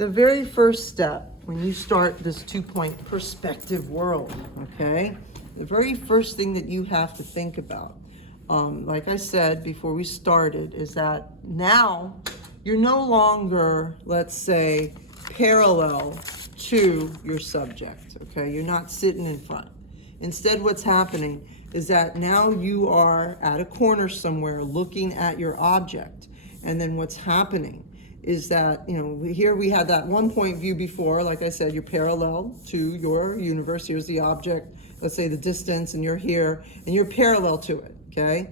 the very first step when you start this 2-point perspective world, okay, the very first thing that you have to think about, like I said before we started, is that now you're no longer, let's say, parallel to your subject, okay? You're not sitting in front. Instead, what's happening is that now you are at a corner somewhere looking at your object. And then what's happening is that, here we had that 1-point view before. Like I said, you're parallel to your universe. Here's the object, let's say the distance, and you're here, and you're parallel to it, okay?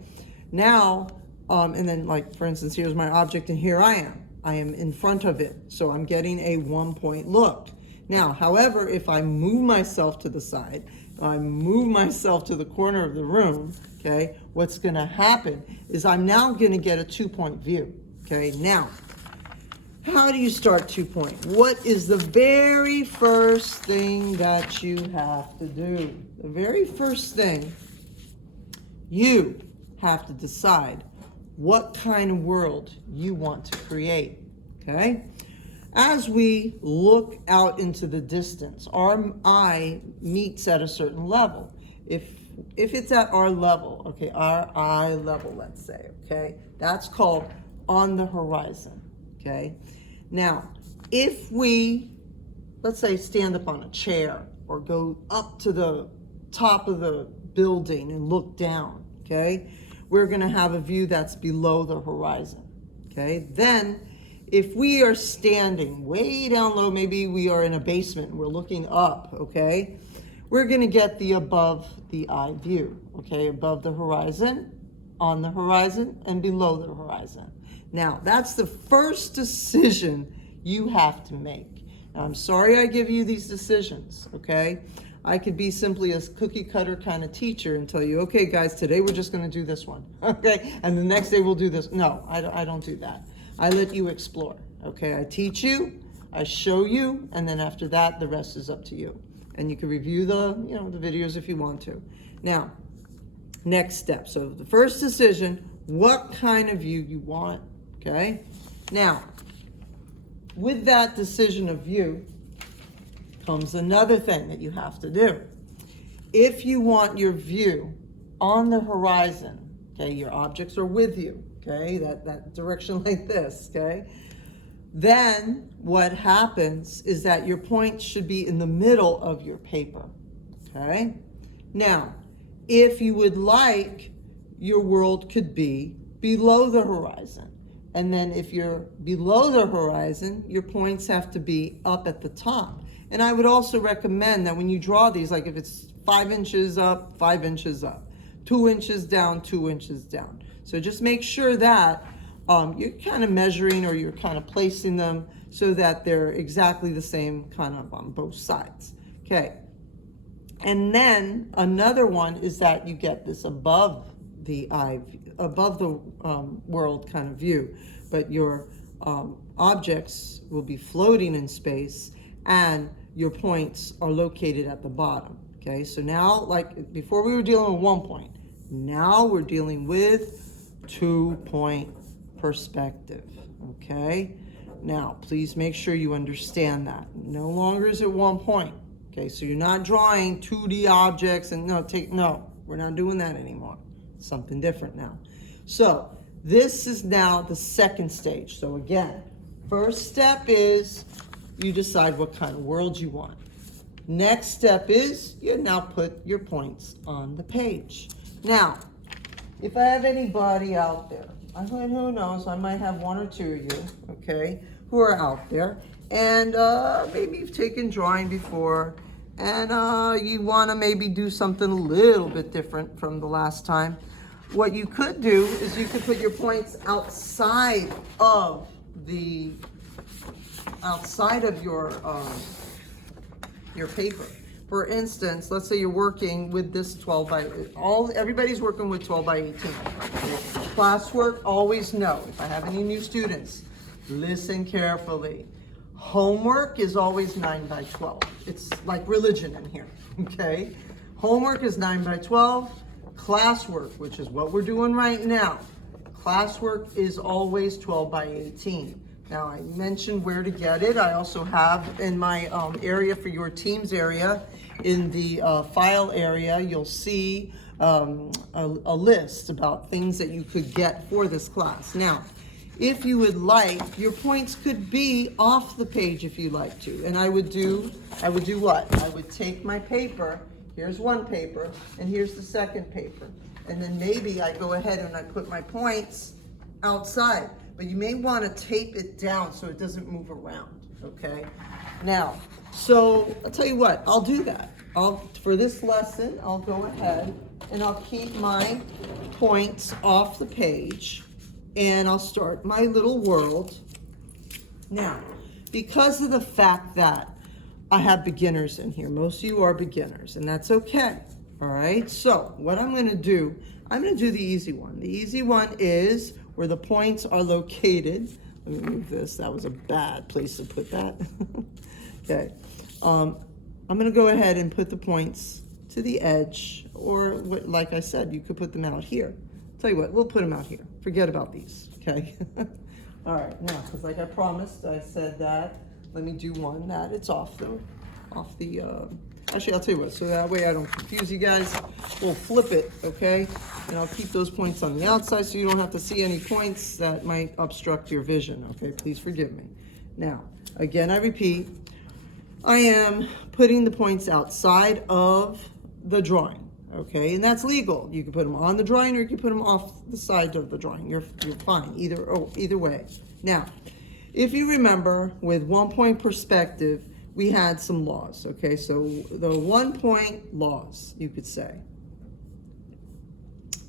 Now, and then, like, for instance, here's my object, and here I am. I am in front of it, so I'm getting a 1-point look. Now, however, if I move myself to the side, I move myself to the corner of the room, okay, what's going to happen is I'm now going to get a 2-point view, okay? Now, how do you start 2-point? What is the very first thing that you have to do? The very first thing, you have to decide what kind of world you want to create, okay? As we look out into the distance, our eye meets at a certain level. If it's at our level, okay, our eye level, let's say, okay, that's called on the horizon, okay? Now, if we, let's say, stand up on a chair or go up to the top of the building and look down, okay, we're going to have a view that's below the horizon, okay? Then, if we are standing way down low, maybe we are in a basement and we're looking up, okay, we're going to get the above the eye view, okay, above the horizon, on the horizon, and below the horizon. Now, that's the first decision you have to make. Now, I'm sorry I give you these decisions, okay? I could be simply a cookie cutter kind of teacher and tell you, okay, guys, today we're just going to do this one, okay? And the next day we'll do this. No, I don't do that. I let you explore, okay? I teach you, I show you, and then after that, the rest is up to you. And you can review the videos if you want to. Now, next step. So the first decision, what kind of view you want, okay? Now, with that decision of view comes another thing that you have to do. If you want your view on the horizon, okay, your objects are with you, okay, that direction like this, okay, then what happens is that your point should be in the middle of your paper, okay? Now, if you would like, your world could be below the horizon. And then if you're below the horizon, your points have to be up at the top. And I would also recommend that when you draw these, like if it's 5 inches up, 5 inches up, 2 inches down, 2 inches down. So just make sure that you're kind of measuring or you're kind of placing them so that they're exactly the same kind of on both sides. Okay. And then another one is that you get this above the eye, above the world kind of view, but your objects will be floating in space and your points are located at the bottom. Okay, so now, like before we were dealing with 1 point, now we're dealing with 2-point perspective. Okay, now please make sure you understand that. No longer is it 1 point. Okay, so you're not drawing 2D objects and no, we're not doing that anymore. Something different now. So this is now the second stage. So again, first step is you decide what kind of world you want. Next step is you now put your points on the page. Now, if I have anybody out there, who knows, I might have 1 or 2 of you, okay, who are out there, and maybe you've taken drawing before, and you want to maybe do something a little bit different from the last time. What you could do is you could put your points outside of your paper. For instance, let's say you're working with this 12 by everybody's working with 12 by 18. Classwork, always know, if I have any new students, listen carefully. Homework is always 9 by 12. It's like religion in here, okay? Homework is 9 by 12. Classwork, which is what we're doing right now, classwork is always 12 by 18. Now, I mentioned where to get it. I also have in my area for your teams area, in the file area, you'll see a list about things that you could get for this class. Now, if you would like, your points could be off the page if you like to. And I would do what? I would take my paper, here's one paper, and here's the second paper. And then maybe I go ahead and I put my points outside. But you may want to tape it down so it doesn't move around, okay? Now, so I'll tell you what, I'll do that. For this lesson, I'll go ahead and I'll keep my points off the page and I'll start my little world. Now, because of the fact that I have beginners in here, most of you are beginners, and that's okay, all right? So what I'm gonna do the easy one. The easy one is where the points are located. Let me move this, that was a bad place to put that. Okay, I'm gonna go ahead and put the points to the edge, or what, like I said, you could put them out here. Tell you what, we'll put them out here. Forget about these, okay? All right, now, because like I promised, I said that, let me do one that it's off the, actually, I'll tell you what, so that way I don't confuse you guys, we'll flip it, okay? And I'll keep those points on the outside so you don't have to see any points that might obstruct your vision, okay? Please forgive me. Now, again, I repeat, I am putting the points outside of the drawing. Okay, and that's legal. You can put them on the drawing or you can put them off the side of the drawing. You're fine, either way. Now, if you remember, with 1 point perspective, we had some laws, okay? So the 1 point laws, you could say.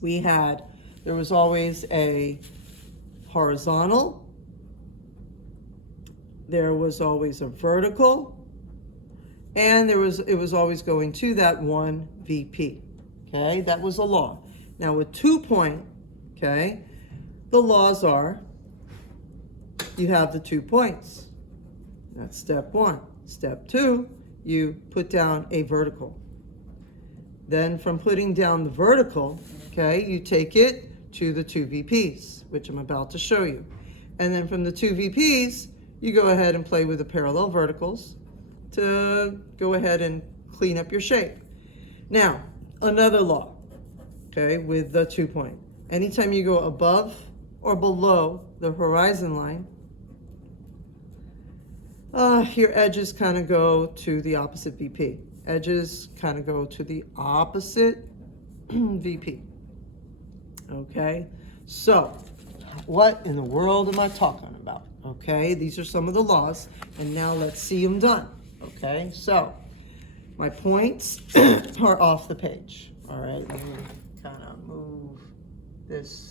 There was always a horizontal, there was always a vertical, and it was always going to that 1 VP. Okay, that was a law. Now with 2 point, okay, the laws are, you have the 2 points. That's step 1. Step 2, you put down a vertical. Then from putting down the vertical, okay, you take it to the 2 VPs, which I'm about to show you. And then from the 2 VPs, you go ahead and play with the parallel verticals to go ahead and clean up your shape. Now, another law, okay, with the 2 point. Anytime you go above or below the horizon line, your edges kind of go to the opposite VP. Edges kind of go to the opposite VP. Okay, so what in the world am I talking about? Okay, these are some of the laws, and now let's see them done. Okay, so my points are off the page. All right, let me kind of move this